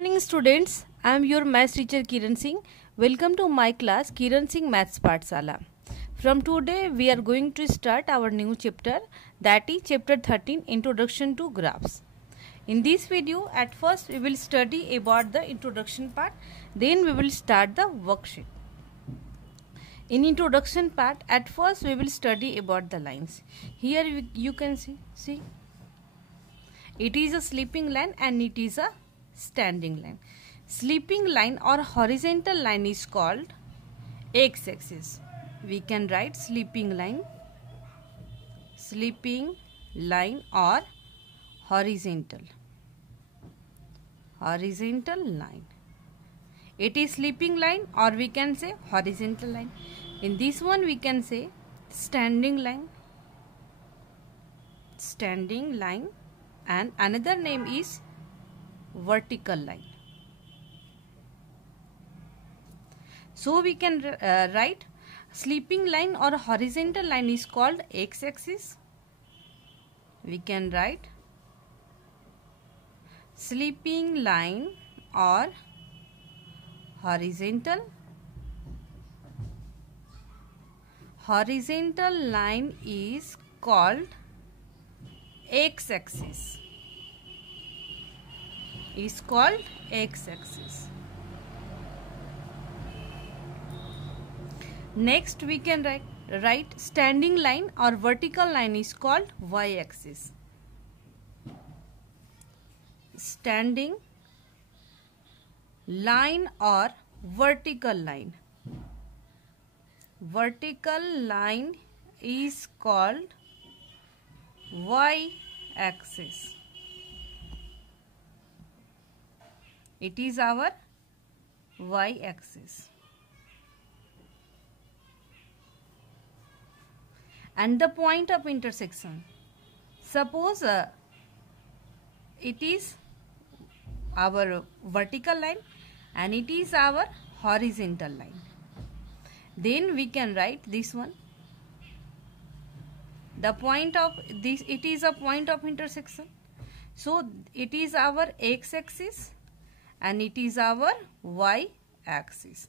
Morning students, I am your maths teacher Kiran Singh. Welcome to my class Kiran Singh Maths Pathshala. From today we are going to start our new chapter, that is chapter 13, Introduction to Graphs. In this video at first we will study about the introduction part, then we will start the worksheet. In introduction part at first we will study about the lines. Here you can see it is a sleeping line and it is a standing line. Sleeping line or horizontal line is called x-axis. We can write sleeping line or horizontal line. It is sleeping line or we can say horizontal line. In this one we can say standing line, and another name is vertical line. So we can write sleeping line or horizontal line is called x-axis. We can write sleeping line or horizontal line is called x-axis. Next we can write standing line or vertical line is called y-axis. Standing line or vertical line is called y-axis. It is our y-axis. And the point of intersection. Suppose it is our vertical line and it is our horizontal line. Then we can write this one. The point of this, it is a point of intersection. So it is our x-axis and it is our y-axis.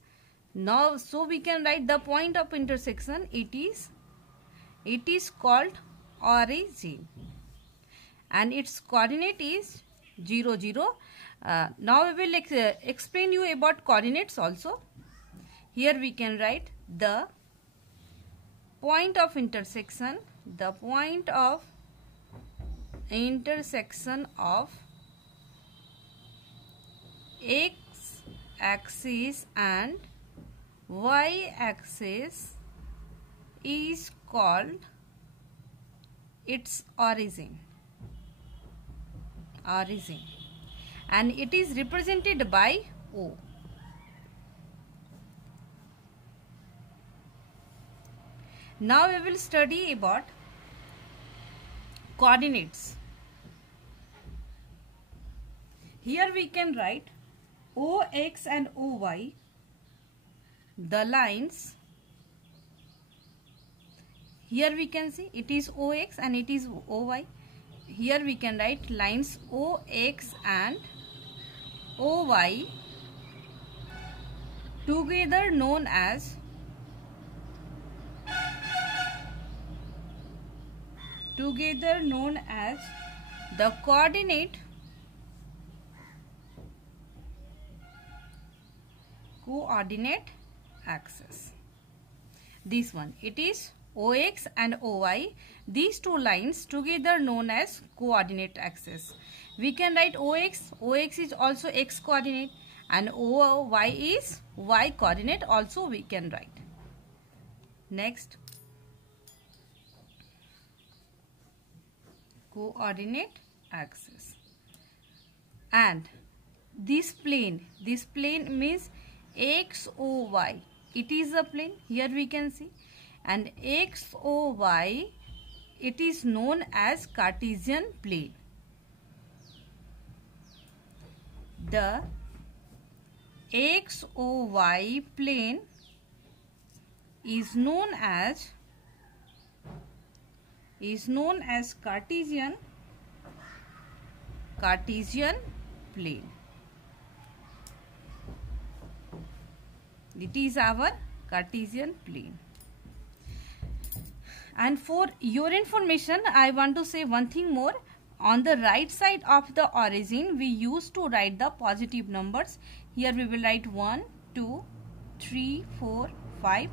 Now, so we can write the point of intersection. It is called origin, and its coordinate is 0, 0. Now we will explain you about coordinates also. Here we can write the point of intersection. The point of intersection of x-axis and y-axis is called its origin, and it is represented by O. Now we will study about coordinates. Here we can write OX and OY, the lines. Here we can see it is OX and it is OY. Here we can write lines OX and OY together known as the coordinate axis. This one, it is OX and OY, these two lines together known as coordinate axis. We can write OX is also x coordinate, and OY is y coordinate also we can write. Next, coordinate axis. And this plane means XOY. It is a plane. Here we can see. And XOY, it is known as Cartesian plane. The XOY plane is known as Cartesian plane. It is our Cartesian plane. And for your information, I want to say one thing more. On the right side of the origin, we used to write the positive numbers. Here we will write 1, 2, 3, 4, 5.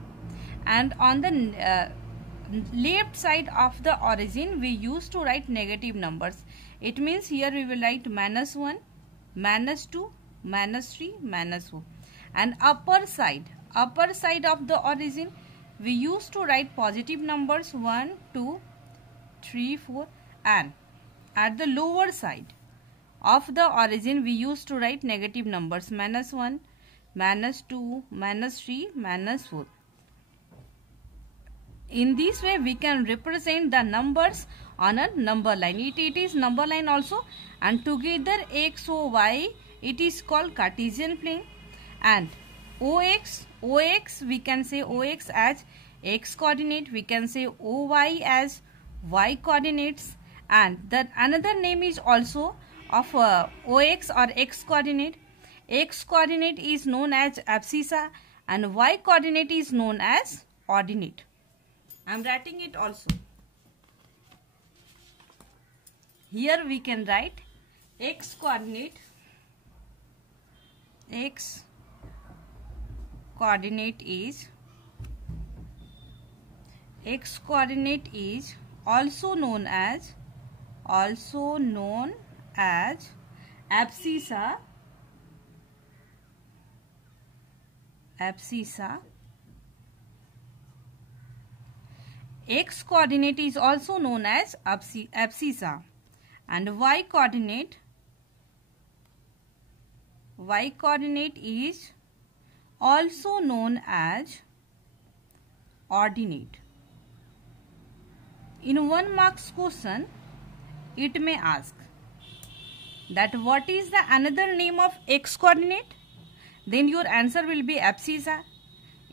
And on the left side of the origin, we used to write negative numbers. It means here we will write -1, -2, -3, -4. And upper side of the origin, we used to write positive numbers 1, 2, 3, 4, and at the lower side of the origin we used to write negative numbers -1, -2, -3, -4. In this way we can represent the numbers on a number line. It is number line also, and together x, o, y, it is called Cartesian plane. And OX we can say OX as x coordinate, we can say OY as y coordinates, and that another name is also of OX or x coordinate. X coordinate is known as abscissa and y coordinate is known as ordinate. I am writing it also. Here we can write x coordinate is also known as abscissa, x coordinate is also known as abscissa, and y coordinate is also known as ordinate. In 1 marks question, it may ask that what is the another name of x coordinate? Then your answer will be abscissa.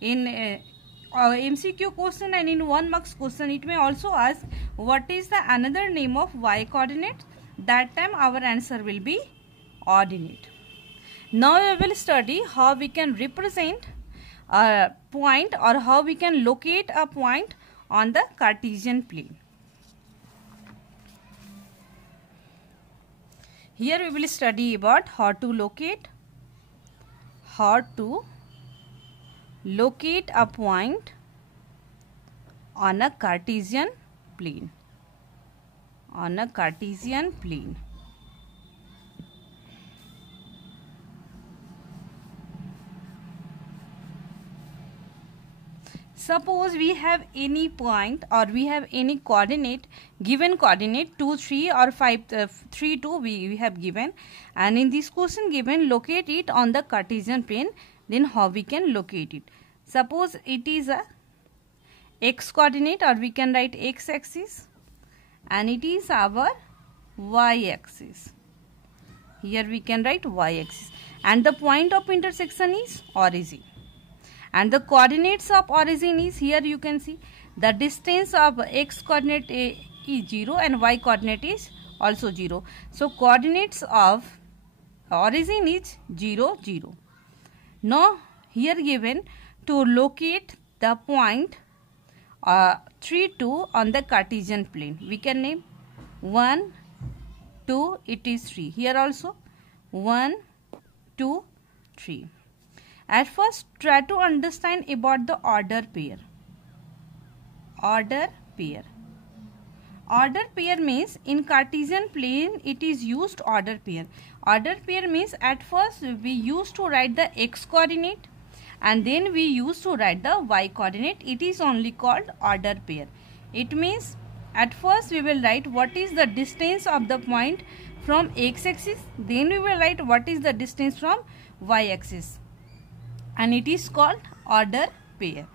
In MCQ question and in 1 marks question, it may also ask what is the another name of y coordinate? That time our answer will be ordinate. Now we will study how we can represent a point or how we can locate a point on the Cartesian plane. Here we will study about how to locate a point on a Cartesian plane. Suppose we have any point or we have any coordinate, given coordinate 2, 3 or 5, 3, 2 we have given, and in this question given locate it on the Cartesian plane. Then how we can locate it? Suppose it is a x coordinate, or we can write x axis, and it is our y axis. Here we can write y axis, and the point of intersection is origin. And the coordinates of origin is, here you can see the distance of x coordinate is 0 and y coordinate is also 0. So coordinates of origin is 0, 0. Now here given to locate the point 3, 2 on the Cartesian plane. We can name 1, 2, it is 3. Here also 1, 2, 3. At first, try to understand about the order pair. Order pair means in Cartesian plane it is used order pair. Order pair means at first we used to write the x coordinate and then we used to write the y coordinate. It is only called order pair. It means at first we will write what is the distance of the point from x axis, then we will write what is the distance from y axis, and it is called order pair.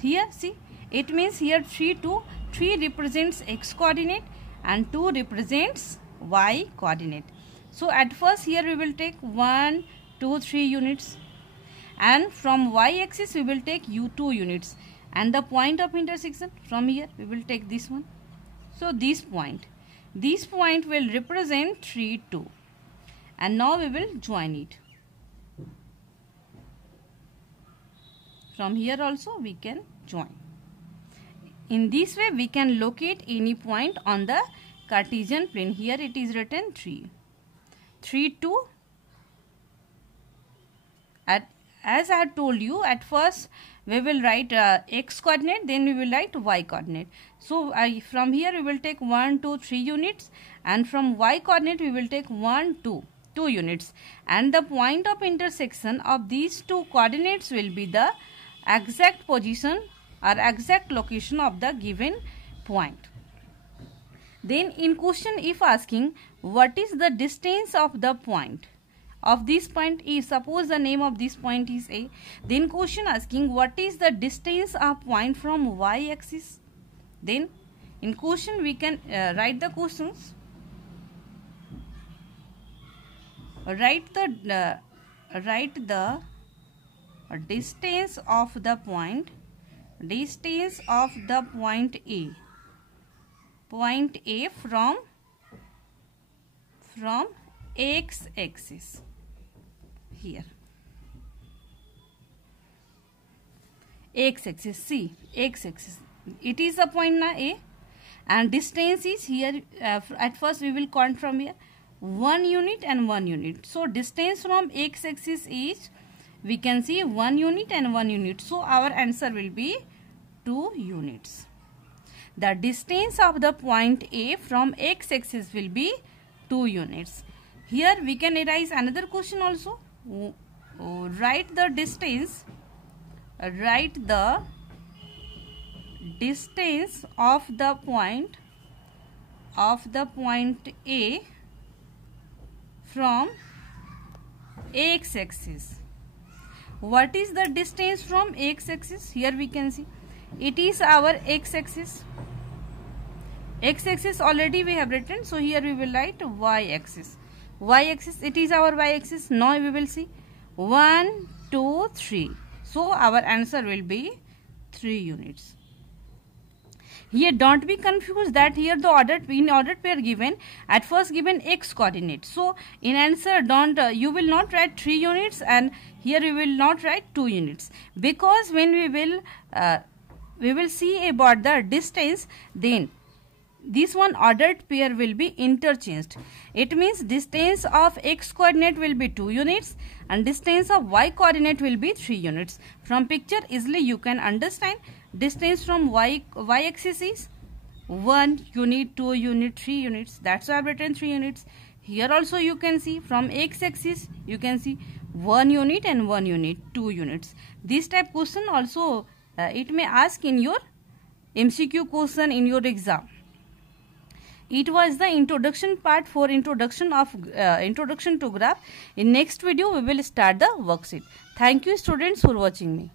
Here see, it means here 3, 2, 3 represents x coordinate and 2 represents y coordinate. So at first here we will take 1, 2, 3 units, and from y axis we will take 2 units, and the point of intersection from here we will take this one. So this point will represent 3, 2, and now we will join it. From here also we can join. In this way we can locate any point on the Cartesian plane. Here it is written 3. 3, 2. As I had told you, at first we will write x coordinate, then we will write y coordinate. So from here we will take 1, 2, 3 units, and from y coordinate we will take 1, 2 units, and the point of intersection of these two coordinates will be the exact position or exact location of the given point. Then in question, if asking what is the distance of the point of this point is, suppose the name of this point is A, then question asking what is the distance of point from y axis. Then in question we can write the questions. Write the distance of the point A from x axis. Here x axis, see x axis, it is a point na A, and distance is here. At first we will count from here 1 unit and 1 unit. So distance from x axis is, we can see 1 unit and 1 unit. So our answer will be 2 units. The distance of the point A from x axis will be 2 units. Here we can arise another question also. Write the distance of the point A from x axis. What is the distance from x axis? Here we can see it is our x axis. X axis already we have written, so here we will write y axis. Y axis, it is our y axis. Now we will see 1, 2, 3. So our answer will be 3 units. Here don't be confused that here the ordered pair given, at first given x coordinate. So in answer you will not write 3 units, and here we will not write 2 units, because when we will see about the distance, then this one ordered pair will be interchanged. It means distance of x coordinate will be 2 units and distance of y coordinate will be 3 units. From picture easily you can understand distance from y axis is 1 unit, 2 unit, 3 units. That's why I have written 3 units. Here also you can see from x axis you can see 1 unit and 1 unit, 2 units. This type question also it may ask in your MCQ question in your exam. It was the introduction part for introduction to graph. In next video we will start the worksheet. Thank you students for watching me.